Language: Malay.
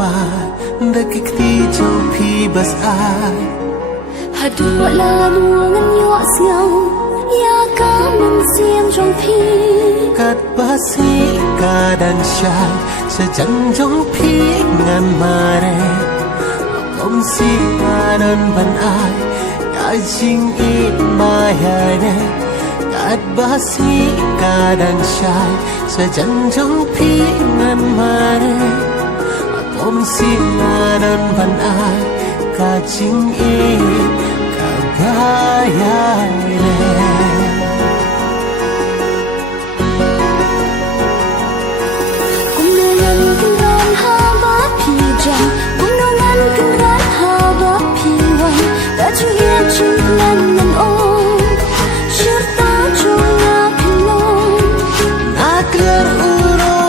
mai Dekik ti châu phi bas ai Hadu la luangan yo siang Ya kaman siam trong phi Kat basi kadang syai Sejan trong phi ngan mare Kom si nganan ban ai Ka jing it mai ne Kat basi kadang syai Sejan trong phi ngan mare Kom si nganan ban ai Ka jing it ka gaya ne